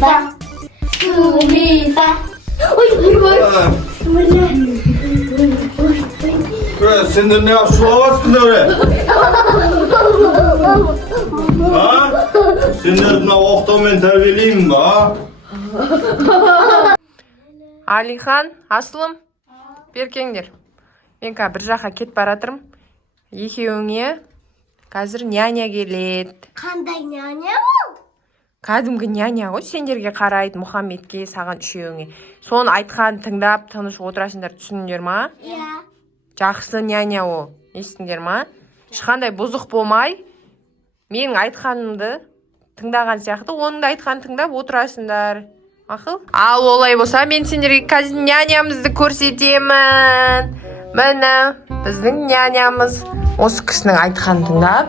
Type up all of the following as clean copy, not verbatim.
Sumisa. Sumisa. Sen ne yapıyorsun öyle? Ha? Sen de oktamen terbiyeliyim mi ha? Aliхан, Aslım, беркеңдер. Мен бір жаққа кетіп баратырмын. Екеуіңе қазір няня келеді. Қандай няня ол? Кәдімгі няня ғой, сендерге қарайды, Мұхаммедке, саған үшеуіңе. Соны айтқанын тыңдап, тыныш отырасыңдар, түсіндіңдер ма? Иә. Жақсы няня ол, естіңдер ма? Ешқандай бұзық болмай, менің айтқанымды тыңдаған сияқты, оның да айтқанын тыңдап отырасыңдар. Ақыл? Ал олай болса, мен сендерге қазір нянямызды көрсетемін. Міне, біздің нянямыз осы кісінің айтқанын тыңдап.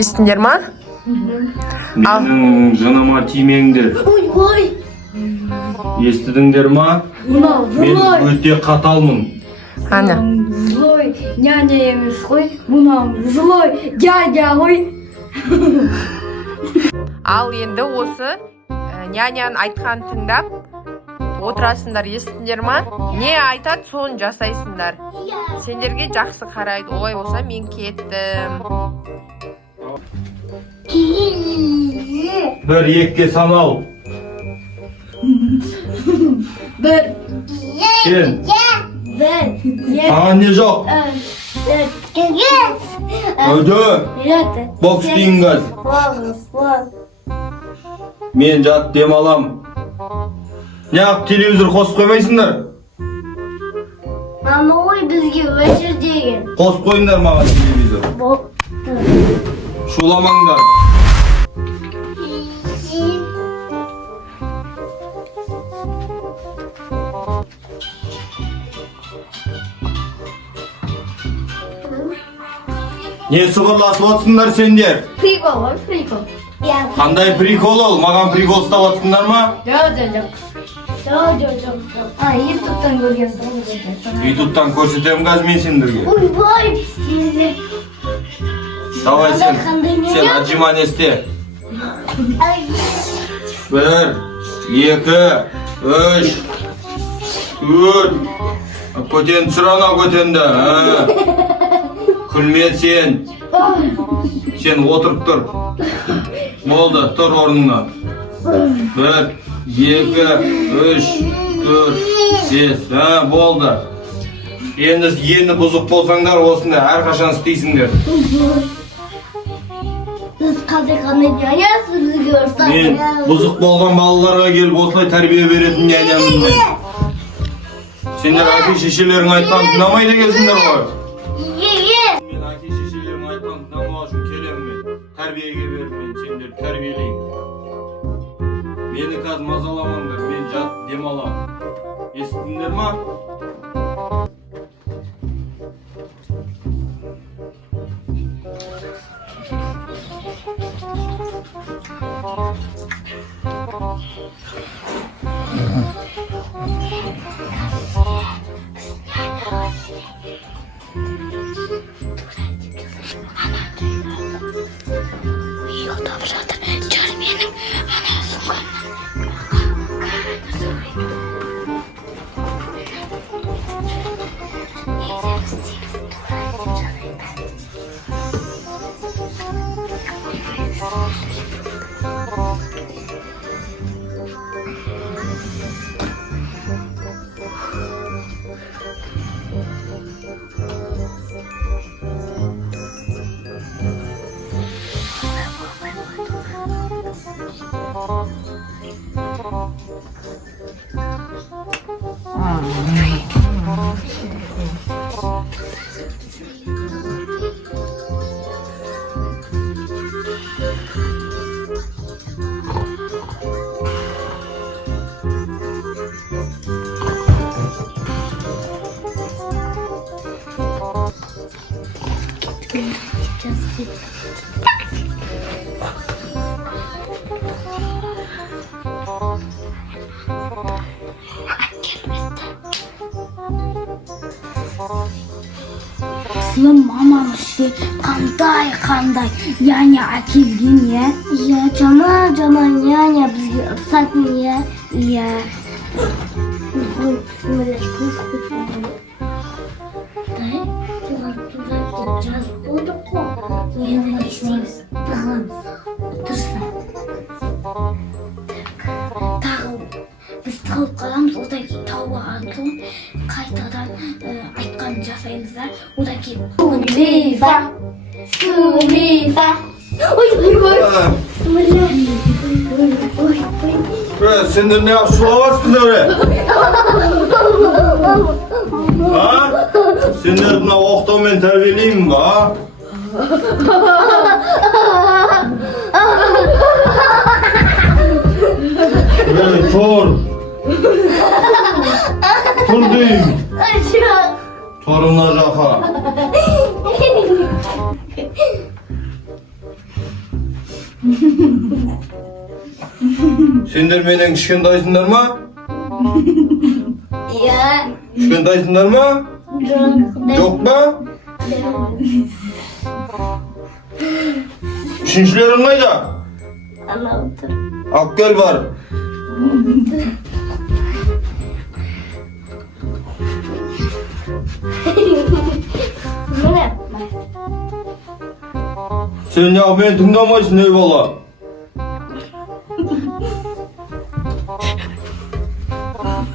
Естіңдер ма? Менің жанама тимеңдер. Ой. Естідіңдер ма? Мен өте қаталмын. Ана. Злой няня емес қой, мұнам злой дядя ғой. Ал енді осы няняның айтқанын тыңдап отырасыңдар, естіңдер ма? Не айтады, соны жасайсыңдар. Сендерге жақсы қарайды, олай болса мен кеттім. Bir yekке sanal. Bir. Sen. Bir. Sana ne yok? Öde. Boks deyingiz. Men jat dem alam. Ne yap televizor қосып қоймайсыңдар? Ama oy bizge öşür degen. Қосып қойыңдар маған телевизор. Шуламаңдар. Не сыбырласып отырсыңдар сендер? Прикол var, prikol. Қандай прикол ол? Маған прикол ұстап отырсыңдар ма? Yok. Ay, YouTube'dan görüyorsun. Ютубтан көрсетемін қазір мен сендерге. Uy vay sizi. Давай сен отжимание істе. Bir, екі, үш, төрт. Көтен түсір ана көтенді. Күлме сен. Сен отырып тұр. Болды, тұр орныңа. Bir, екі, үш, төрт, бес. Болды. Енді бұзық болсаңдар, осында әрқашан істейсіңдер. Siz қандай нянясыз бізге ұрсақ. Мен бұзық болған балаларға келіп осылай тәрбие беретін нянямын мен. Сендер әке шешелерің айтқан тыңдамайды екенсіңдер ғой. Мен әке шешелерің айтқан тыңдамау үшін келемін мен. Тәрбиеге беріп мен сендер тәрбиелеймін. Мені қазір мазаламаңдар, мен жат демаламын. Естідіңдер ма? Uyuyordum zaten. Görmeyelim. Anasın. Aslım mamamış şey kanday yani akildin ya. Ya жаман няня бізге ұрсатын иә. Жазып болдық қой. Енді не істейміз? Тығыламыз. Тұрса. Тағы біз тығылып қаламыз. Одан кейін тауып алған соң қайтадан айтқанын жасаймыз да. Одан кейін Скулифа. Ой. Sender ne yapıp şulavasın öyle? Ha? Sender buna oktan ben terbiyeliyim mi ha? Böyle tor. Tor diyeyim. Torunlar rafa. Sender menen kişkendaysınlar mı? Ya. Kişkendaysınlar mı? Yok mu? Üçüncülerin kayda? Anladım. Akgöl var. Ne? Sen ya beni dinlemezsin eyvallah.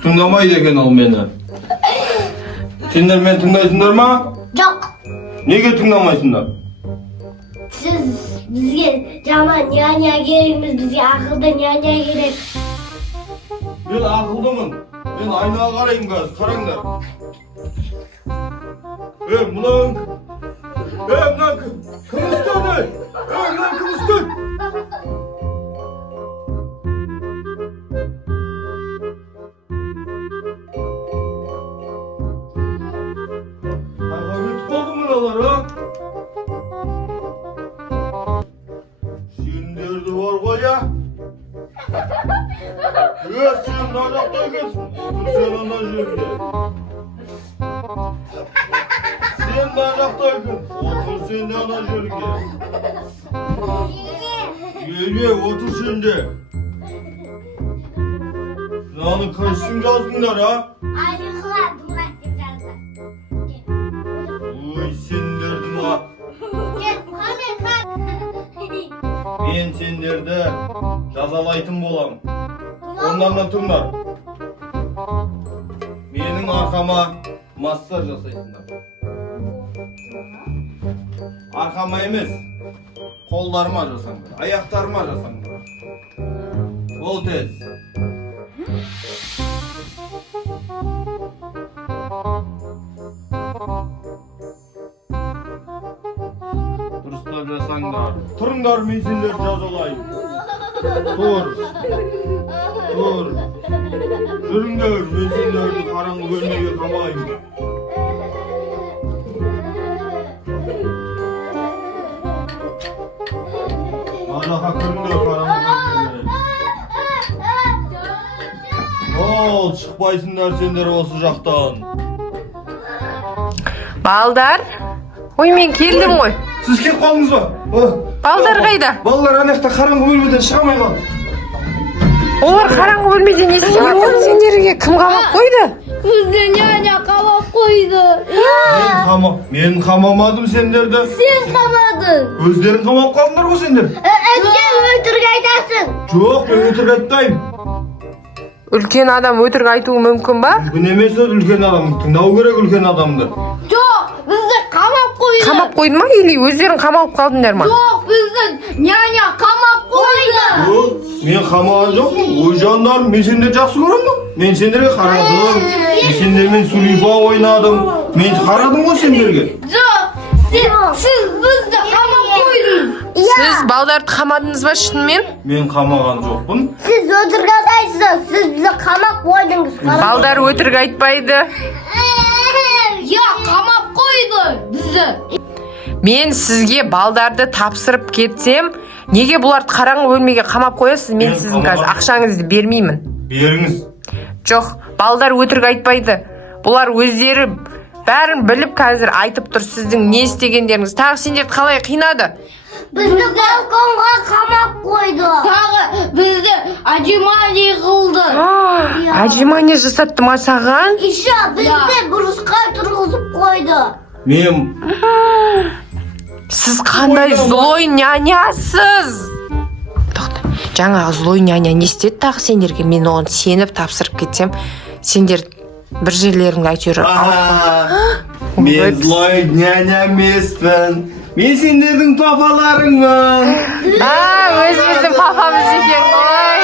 Dinlemeyi degen al beni. Sender beni dinleysindler mi? Yok. Nege dinlemeysindler? Siz bizge жаман няня керекміз, бізге ақылды няня керек. Ben akıllımın. Ben aynaya karayım gaz. Karanglar. Ulan. Lan kımıstan. Lan kımıstan. Yutuk oldu mu buralar ha? Sindirdi var koca. Sen narrakta gelsin. Sen ana жерде. Sen narrakta gel. Otur sen de ana жерге. Gel otur sen de. Lan kaçsın yazsınlar ha? Ayrıklar Murat yazdı. Uy senderdim ha. Ben senderde jazalaytın bolam. Ondan tыңдар. Menin arkama massaj жасайсыңдар. Arkama емес. Kollarıma жасаңдар, аяқтарыма жасаңдар. Ол тез. Дұрыстап жасаңдар. Тұрыңдар, мен сендерді жазалайын. Тұр. Жүріңдер, мен сендерді қараңғы бөлмеге қамайын. Арақа кіріңдер қараңғы бөлмеге. Ол, шықпайсыңдар сендер осы жақтан. Балдар. Ой, мен келдім ғой. Сіз кеп қалдыңыз ба? Балдар қайда? Балалар анақта қараңғы бөлмеден шыға алмай қалды. Олар қараңғы бөлмеде не істеп жатыр? Сендерге кім қамап қойды? Бізді няня қамап қойды. Мен қамамадым сендерді. Сен қамадың. Өздерің қамап қалдыңдар ғой сендер. Сен өтірік айтасың. Жоқ, мен өтірік айтпаймын. Үлкен адам өтірік айтуы мүмкін ба? Мүмкін емес еді үлкен адам. Тыңдау керек үлкен адамды. Жоқ, бізді қамап қойды. Қамап қойды ма или өздерің қамалып қалдыңдар ма? Жоқ, бізді няня қамап қойды. Мен қамаған жоқпын. Ой жандарым, мен сендерді жақсы көремін. Мен сендерге қарадым. Мен сендермен сулифа ойнадым. Мен қарадым ғой сендерге. Жоқ, сіз бізді қамап қойдыңыз. Сіз балдарды қамадыңыз ба шынымен? Мен қамаған жоқпын. Сіз өтірік айтасыз. Сіз бізді қамап қойдыңыз. Балдар өтірік айтпайды. Я қамап қойды бізді. Мен сізге балдарды тапсырып кетсем, неге бұларды қараңғы бөлмеге қамап қоясыз? Мен сіздің қазір ақшаңызды бермеймін. Беріңіз. Жоқ, балдар өтірік айтпайды. Бұлар өздері бәрін біліп қазір айтып тұр сіздің не істегендеріңіз. Тағы сендерді қалай қинады? Bizni balkonga qamab qo'ydi. Tағы бізді Аджимани қылды. Аджимания жасатты ма саған? Еще bizni buruşqa turg'izib qo'ydi. Мен Сіз қандай злой нянясыз? Тоқта. Жаңағы злой няня не істеді тағы сендерге? Мен оған сеніп тапсырып кетсем, сендер бір жерлеріңді әйтеуір. мен злой няня емеспін. Мен сендердің папаларыңмын. Өзіміздің папамыз екен ғой.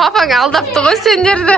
Папаң алдапты ғой сендерді.